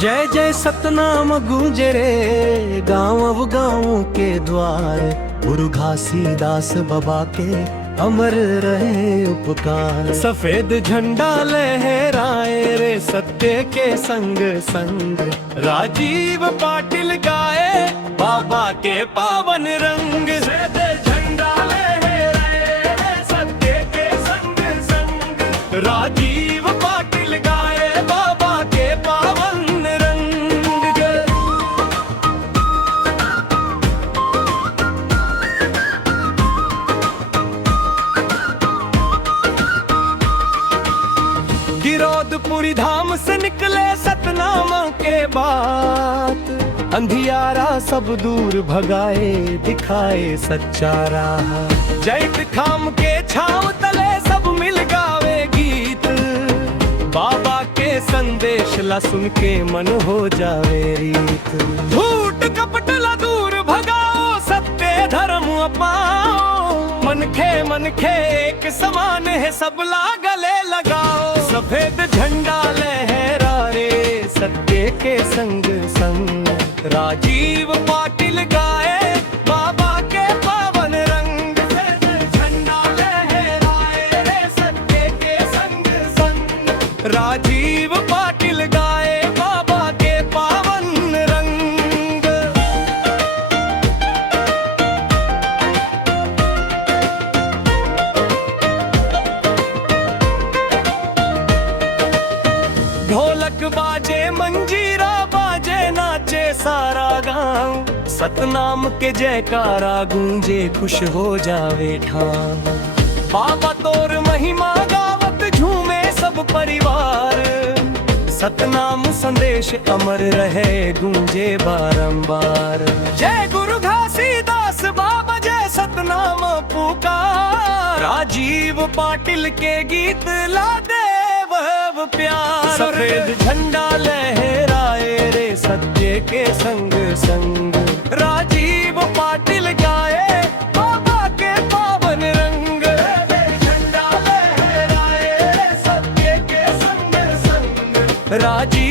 जय जय सतनाम गूंजे रे गाँव गाँव के द्वार। गुरु घासीदास बाबा के अमर रहे उपकार। सफेद झंडा लहराए रे सत्य के संग संग। राजीव पाटिल गाए बाबा के पावन रंग। सफेद झंडा लहराए रे सत्य के संग संग। राजीव पाटिल गाए बाबा के पावन गिरोधपुरी धाम से निकले सतनाम के बात। अंधियारा सब दूर भगाए दिखाए सच्चा राह। जैत खाम के छाव तले सब मिल गावे गीत। बाबा के संदेश ला सुन के मन हो जावे रीत। झूठ कपट ला दूर भगाओ सत्य धर्म अपाओ। मन खे एक समान है सब ला गले लगाओ। सफेद झंडा लहरा रे सत्य के संग संग। राजीव पाटिल गाए बाबा के पावन रंग। सफेद झंडा लहराए रे सत्य के संग संग। राजीव पाटिल गाए बाबा के पावन रंग। ढोलक बाजे मंजीरा बाजे नाचे सारा गांव। सतनाम के जयकारा गूंजे खुश हो जावे ठाम। बाबा तोर महिमा गावत झूमे सब परिवार। सतनाम संदेश अमर रहे गूंजे बारंबार। जय गुरु घासीदास बाबा जय सतनाम पुकार। राजीव पाटिल के गीत ला दे प्यार। सफेद झंडा लहराए रे सत्य के संग संग। राजीव पाटिल गाए बाबा के पावन रंग। झंडा लहराए रे सत्य के संग संग। राजीव